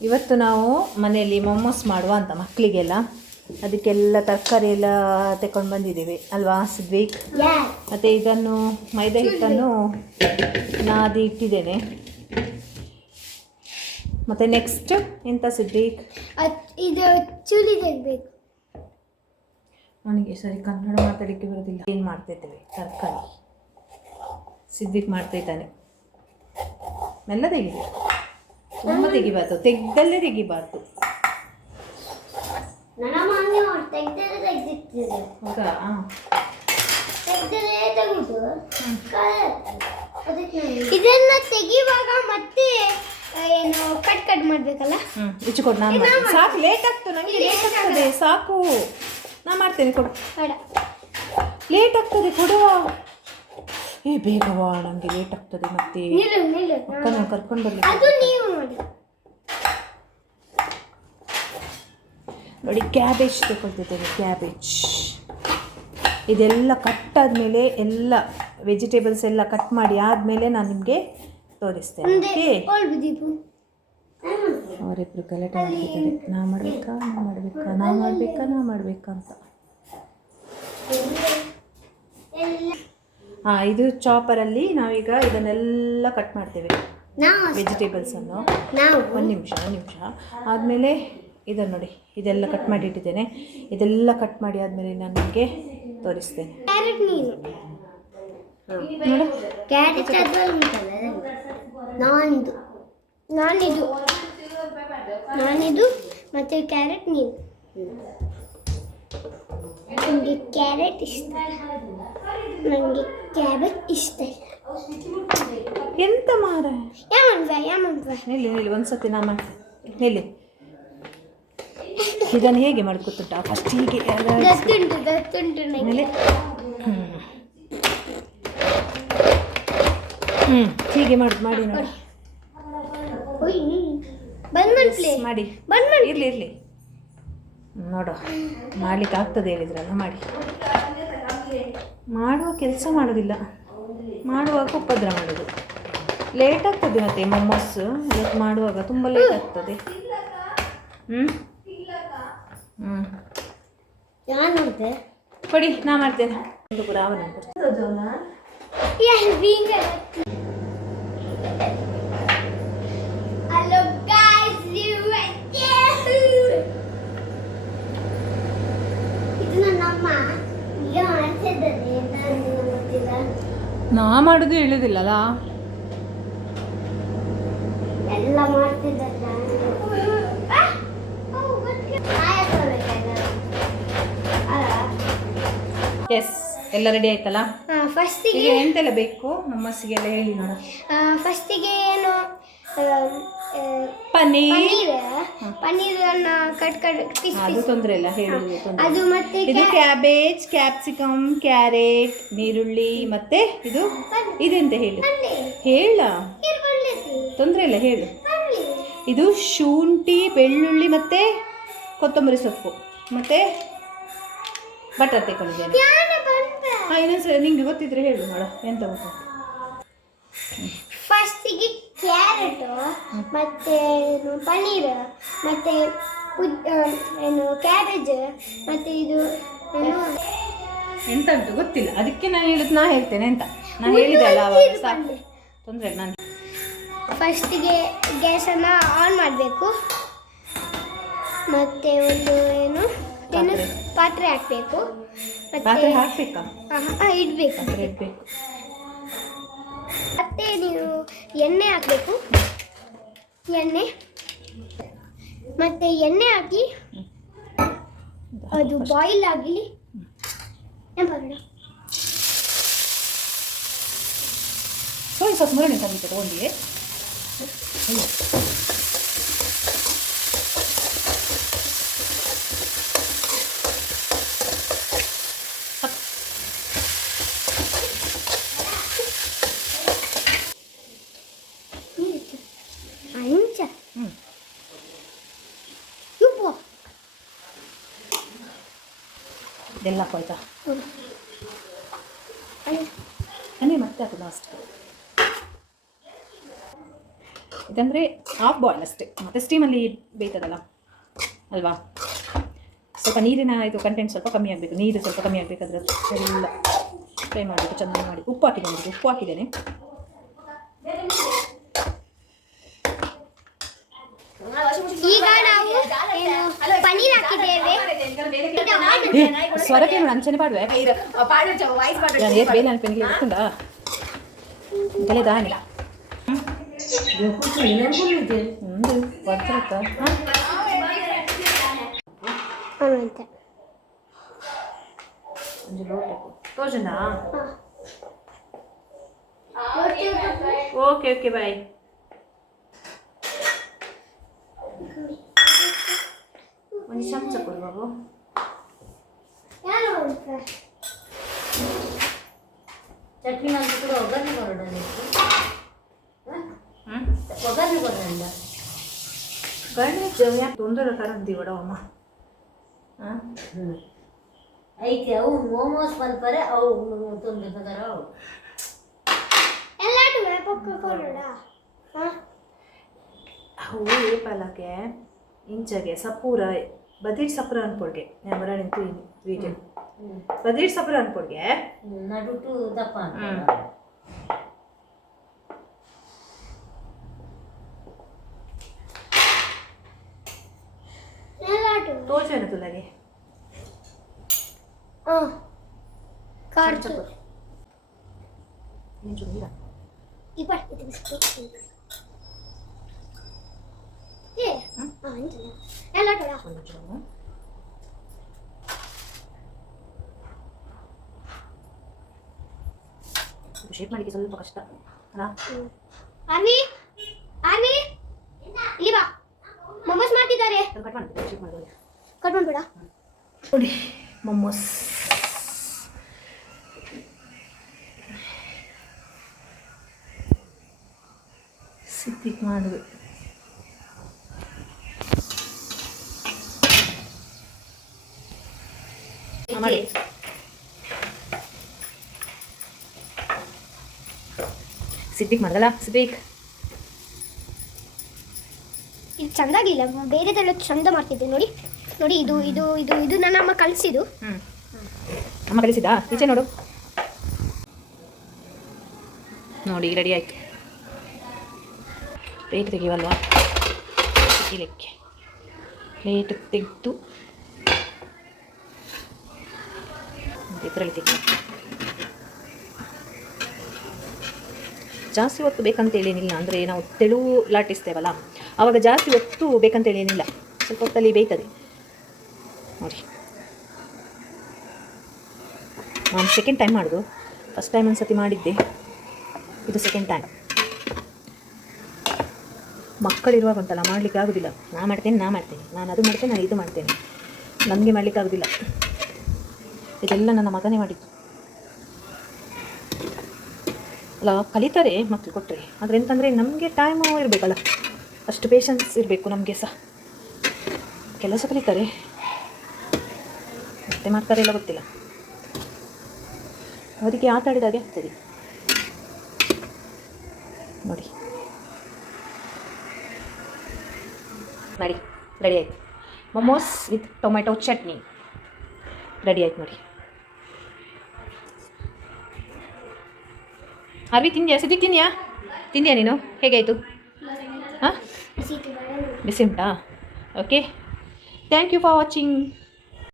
ಇವತ್ತು ನಾವು ಮನೆಯಲ್ಲಿ ಮೊಮೋಸ್ ಮಾಡುವ ಅಂತ ಮಕ್ಕಳಿಗೆಲ್ಲ, ಅದಕ್ಕೆಲ್ಲ ತರಕಾರಿ ಎಲ್ಲ ತಗೊಂಡು ಬಂದಿದ್ದೇವೆ ಅಲ್ವಾ ಸಿದ್ವಿಕ್? ಮತ್ತು ಇದನ್ನು ಮೈದಾ ಹಿಟ್ಟನ್ನು ನಾದಿ ಇಟ್ಟಿದ್ದೇನೆ. ಮತ್ತು ನೆಕ್ಸ್ಟ್ ಎಂತ ಸಿದ್ವಿಕ್? ಇದು ಚೂಲಿ ತೆಗಬೇಕು. ನನಗೆ ಸರಿ ಕನ್ನಡ ಮಾತಾಡಲಿಕ್ಕೆ ಬರೋದಿಲ್ಲ. ಏನು ಮಾಡ್ತಾಯಿದ್ದೇವೆ? ತರಕಾರಿ ಸಿದ್ವಿಕ್ ಮಾಡ್ತಾಯಿದ್ದಾನೆ. ಮೆಲ್ಲ ತೆಗಿಬೇಕು, ತುಂಬ ತೆಗಿಬಾರ್ದು, ತೆಗ್ದಲ್ಲೇ ತೆಗಿಬಾರ್ದು. ಹೌದಾ? ಇದನ್ನ ತೆಗಿವಾಗ ಮತ್ತೆ ಏನು ಕಟ್ ಮಾಡ್ಬೇಕಲ್ಲ? ಇಚ್ಚಿಕೊಡು, ನಾನು ಮಾಡ್ತೀನಿ. ಸಾಕು, ಲೇಟ್ ಆಗ್ತದೆ, ನನಗೆ ಲೇಟ್ ಆಗ್ತದೆ. ಸಾಕು, ನಾನು ಮಾಡ್ತೇನೆ, ಕೊಡು. ಲೇಟ್ ಆಗ್ತದೆ, ಕೊಡುವ. ಬೇಗವಾ, ನನಗೆ ಲೇಟ್ ಆಗ್ತದೆ. ಮತ್ತೆ ಅಕ್ಕನ ಕರ್ಕೊಂಡು ಬರಲಿಕ್ಕೆ. ನೋಡಿ, ಕ್ಯಾಬೇಜ್ ತಗೊಳ್ತಿದ್ದೇನೆ. ಕ್ಯಾಬೇಜ್ ಇದೆಲ್ಲ ಕಟ್ ಆದಮೇಲೆ, ಎಲ್ಲ ವೆಜಿಟೇಬಲ್ಸ್ ಎಲ್ಲ ಕಟ್ ಮಾಡಿ ಆದಮೇಲೆ ನಾನು ನಿಮಗೆ ತೋರಿಸ್ತೇನೆ. ಅವರಿಬ್ಬರು ಗಲಾಟೆ ಮಾಡ್ತಿದ್ದಾರೆ. ನಾ ಮಾಡಬೇಕಾ ಅಂತ. ಇದು ಚಾಪರಲ್ಲಿ ನಾವೀಗ ಇದನ್ನೆಲ್ಲ ಕಟ್ ಮಾಡ್ತೇವೆ, ವೆಜಿಟೇಬಲ್ಸನ್ನು. ಒಂದು ನಿಮಿಷ ಆದಮೇಲೆ ಇದನ್ನು ನೋಡಿ, ಇದೆಲ್ಲ ಕಟ್ ಮಾಡಿ ಇಟ್ಟಿದ್ದೇನೆ. ಇದೆಲ್ಲ ಕಟ್ ಮಾಡಿ ಆದಮೇಲೆ ನಾನು ನಿಮಗೆ ತೋರಿಸ್ತೇನೆ. ನಾನಿದು ಮತ್ತೆ ಕ್ಯಾರೆಟ್ ನೀನು. ನನಗೆ ಕ್ಯಾರೆಟ್ ಇಷ್ಟ, ನನಗೆ ಕ್ಯಾಬೇಜ್ ಇಷ್ಟ. ಎಂತ ಮಾರ ನಿಲ್ಲಿ ಒಂದ್ಸತಿ ನಾ ಮಾಡ್ತೇನೆ. ನಿಲ್ಲಿ, ಇದನ್ನು ಹೇಗೆ ಮಾಡ್ಕೊತುಂಟ? ಫಸ್ಟ್ ಹೀಗೆ ಮೇಲೆ ಹೀಗೆ ಮಾಡಿ ನೋಡಿ. ಮಾಡಿ ಇರಲಿ ನೋಡು, ಮಾಡ್ಲಿಕ್ಕೆ ಆಗ್ತದೆ ಹೇಳಿದ್ರಲ್ಲ. ಮಾಡುವ ಕೆಲಸ ಮಾಡೋದಿಲ್ಲ, ಮಾಡುವಾಗ ಉಪದ್ರ ಮಾಡೋದು. ಲೇಟ್ ಆಗ್ತದೆ. ಮತ್ತೆ ಮೊಮೋಸ್ ಅದಕ್ಕೆ ಮಾಡುವಾಗ ತುಂಬ ಲೇಟ್ ಆಗ್ತದೆ. ಕೊಡಿ, ನಾ ಮಾಡ್ತೇನೆ. ಒಂದು ಕೂಡ ಅವನ ನಾ ಮಾಡೋದು ಹೇಳುದಿಲ್ಲಲ್ಲ, ಎಲ್ಲ ಮಾಡ್ತಿದ್ದ. ಎಸ್, ಎಲ್ಲ ರೆಡಿ ಆಯ್ತಲ್ಲ? ಫಸ್ಟಿಗೆ ಎಂತೆಲ್ಲ ಬೇಕು ಮೊಮ್ಮಸ್ಸಿಗೆಲ್ಲ ಹೇಳಿ ನೋಡ. ಫಸ್ಟಿಗೆ ಏನು ಪನ್ನೀರನ್ನ ಕಟ್ ಅದು ತೊಂದರೆ ಇಲ್ಲ, ಹೇಳುದು. ಅದು ಮತ್ತೆ ಇದು ಕ್ಯಾಬೇಜ್, ಕ್ಯಾಪ್ಸಿಕಮ್, ಕ್ಯಾರೆಟ್, ನೀರುಳ್ಳಿ, ಮತ್ತೆ ಇದೆಂತ ಹೇಳ. ತೊಂದರೆ ಇಲ್ಲ, ಹೇಳು. ಇದು ಶುಂಠಿ, ಬೆಳ್ಳುಳ್ಳಿ, ಮತ್ತೆ ಕೊತ್ತಂಬರಿ ಸೊಪ್ಪು, ಮತ್ತೆ ಬಟರ್ ತಗೊಂಡಿದ್ದೇನೆ. ಇನ್ನೊಂದ್ಸಲ ನಿಂಗೆ ಗೊತ್ತಿದ್ರೆ ಹೇಳು ನೋಡ, ಎಂತ ಗೊತ್ತ. ಫಸ್ಟಿಗೆ ಕ್ಯಾರೆಟ್, ಮತ್ತೆ ಪನ್ನೀರ್, ಮತ್ತೆ ಏನು ಕ್ಯಾಬೇಜ್, ಮತ್ತೆ ಇದು ಎಂತ ಉಂಟು ಗೊತ್ತಿಲ್ಲ, ಅದಕ್ಕೆ ನಾನು ಹೇಳುದು. ನಾ ಹೇಳ್ತೇನೆ ಅಂತ ನಾನು ಹೇಳಿದಲ್ಲ ಅವಾಗ. ಸಾಕು, ತೊಂದರೆ ಇಲ್ಲ. ನಾನು ಫಸ್ಟಿಗೆ ಗ್ಯಾಸನ್ನು ಆನ್ ಮಾಡಬೇಕು. ಮತ್ತೆ ಒಂದು ಏನು ಪಾತ್ರೆ ಹಾಕಬೇಕು. ಪಾತ್ರೆ ಹಾಕಬೇಕಾ? ಇಡಬೇಕು. ಮತ್ತೆ ನೀವು ಎಣ್ಣೆ ಹಾಕಬೇಕು. ಮತ್ತೆ ಎಣ್ಣೆ ಹಾಕಿ ಅದು ಬಾಯ್ಲ್ ಆಗಲಿ. ಸ್ವಲ್ಪ ಮುರಣೆ ತಂದಿದ್ದೆ ತಗೊಂಡಿಗೆ. ಇದೆಲ್ಲ ಕೊಯ್ತಾ ಅನ್ನಿ ಮತ್ತೆ ಹಾಕೋದು ಲಾಸ್ಟ್ಗೆ. ಇದಂದರೆ ಹಾಫ್ ಬಾಯ್ಲ್ ಅಷ್ಟೇ, ಮತ್ತು ಸ್ಟೀಮಲ್ಲಿ ಬೇಯ್ತದಲ್ಲ ಅಲ್ವಾ. ಸ್ವಲ್ಪ ನೀರಿನ ಇದು ಕಂಟೆಂಟ್ ಸ್ವಲ್ಪ ಕಮ್ಮಿ ಆಗಬೇಕು, ನೀರು ಸ್ವಲ್ಪ ಕಮ್ಮಿ ಆಗಬೇಕು, ಅದರದ್ದು ಎಲ್ಲ ಫ್ರೈ ಮಾಡಬೇಕು ಚೆನ್ನಾಗಿ ಮಾಡಿ. ಉಪ್ಪು ಹಾಕಿದ್ದೇನೆ, ಉಪ್ಪು ಹಾಕಿದ್ದೇನೆ. ಈಗ ನಾವು ಪನ್ನೀರ್ ಹಾಕಿದ್ದೇವೆ. ಸ್ವರಕ್ಕೆ ಅಂಚನೆ ಪಾಡುವೆ ಬೇಲೆ ಅನ್ಪೆನಿಗೆ ಗೊತ್ತುಂಟಾ ಕಲೆ ದಾನಿ ಓಕೆ ಓಕೆ ಬಾಯ್. ಒಂದು ಚಮಚ ಕೊಡು ಬಾಬು. ಚಟ್ನಿ ಮಾಡಿ ಕೂಡ ಒಗ್ಗರಣೆ ಕೊಡೋಣ, ಒಗ್ಗರಣೆ ಕೊಡೋಣ. ಗಣೇಶ ಯಾಕೆ ತೊಂದರೆ ತರಂತೀವಡ ಅಮ್ಮ. ಐತಿ ಅವು ಮೋಮೋಸ್ ಪಲ್ಪರೆ ಅವು ತೊಂದರೆ ಪದಾರ ಅವು ಅವು ಏಪಲಕ್ಕೆ ಇಂಚಗೆ ಸಪೂರ ಬದೀಟ್ ಸಪೂರ ಅನ್ಕೊಡ್ಗೆ ನಾನು ಬರ ನಿಂತು ವೀಜೆ ಬದೀಟ್ ಸಪೂರ ಅನ್ಕೊಡ್ಗೆ ನಡುಟು ದಪ್ಪ ತೋಚೇನ ತುಲಗೆ ಶೇಪ್ ಮಾಡಲಿಕ್ಕೆ ಸ್ವಲ್ಪ ಕಷ್ಟ ಅಲ್ಲ. ಆರ್ವಿ ಆರ್ವಿ ಇಲ್ಲಿ ಬಾ, ಮೊಮೋಸ್ ಮಾಡ್ತಿದ್ದಾರೆ. ಕಟ್ ಮಾಡ್ತೀನಿ, ಶೇಪ್ ಮಾಡೋದು ಕಟ್ ಮಾಡ್ಬೇಡ. ನೋಡಿ ಮೊಮೋಸ್ ಸಿದ್ದಿಕ್ ಮಾಡೋದು. ಮಾಡಿ ಸಿದ್ದಿಕ್ ಮಾಡ್ದಲ್ಲ ಸಿದ್ದಿಕ್. ಇದು ಚಂದಾಗಿಲ್ಲ, ಬೇರೆದೆಲ್ಲ ಚಂದ ಮಾಡ್ತಿದ್ದೆ. ನೋಡಿ ನೋಡಿ, ಇದು ಇದು ಇದು ಇದು ನನ್ನ ಅಮ್ಮ ಕಲಿಸಿದ್ದು. ಅಮ್ಮ ಕಲಿಸಿದಾ? ಈಚೆ ನೋಡು. ನೋಡಿ ರೆಡಿ ಆಯ್ತು. ಪ್ಲೇಟ್ ತೆಗಿವಲ್ವಾ, ತೆಗಿಲಿಕ್ಕೆ ಪ್ಲೇಟ್ ತೆಗೆದು ಇದರಲ್ಲಿ ತೆಗಿ. ಜಾಸ್ತಿ ಹೊತ್ತು ಬೇಕಂತೇಳಿ ಏನಿಲ್ಲ, ಅಂದರೆ ನಾವು ತೆಳು ಲಾಟಿಸ್ತೇವಲ್ಲ ಆವಾಗ ಜಾಸ್ತಿ ಹೊತ್ತು ಬೇಕಂತೇಳಿ ಏನಿಲ್ಲ, ಸ್ವಲ್ಪ ಹೊತ್ತಲ್ಲಿ ಬೇಯ್ತದೆ. ನೋಡಿ ನಾನು ಸೆಕೆಂಡ್ ಟೈಮ್ ಮಾಡೋದು, ಫಸ್ಟ್ ಟೈಮ್ ಒಂದು ಸತಿ ಮಾಡಿದ್ದೆ, ಇದು ಸೆಕೆಂಡ್ ಟೈಮ್. ಮಕ್ಕಳಿರುವಾಗ ಉಂಟಲ್ಲ ಮಾಡಲಿಕ್ಕೆ ಆಗೋದಿಲ್ಲ. ನಾನು ಮಾಡ್ತೇನೆ ನಾನು ಅದು ಮಾಡ್ತೇನೆ, ನಾನು ಇದು ಮಾಡ್ತೇನೆ, ನನಗೆ ಮಾಡಲಿಕ್ಕೆ ಆಗೋದಿಲ್ಲ. ಇದೆಲ್ಲ ನನ್ನ ಮಗನೇ ಮಾಡಿದ್ದು ಅಲ್ಲ. ಕಲಿತಾರೆ ಮಕ್ಕಳು ಕೊಟ್ಟರೆ, ಆದರೆ ಎಂತಂದರೆ ನಮಗೆ ಟೈಮು ಇರಬೇಕಲ್ಲ, ಅಷ್ಟು ಪೇಷನ್ಸ್ ಇರಬೇಕು ನಮಗೆ ಸಹ. ಕೆಲಸ ಕಲಿತಾರೆ ಮತ್ತೆ ಮಾಡ್ತಾರೆ ಇಲ್ಲ ಗೊತ್ತಿಲ್ಲ, ಅವರಿಗೆ ಆಟ ಆಡಿದಾಗೆ ಆಗ್ತದೆ. ನೋಡಿ ಮಾಡಿ ರೆಡಿ ಆಯಿತು. Momos with tomato chutney ready ಆಯ್ತು ನೋಡಿ. ಅರ್ವಿ ತಿಂದ್ಯಾ? ಸಿದ್ದಿಕ್ ತಿಂದ್ಯಾ ನೀನು? ಹೇಗಾಯಿತು? ಹಾಂ ಬಿಸಿ ಉಂಟಾ? Okay, thank you for watching.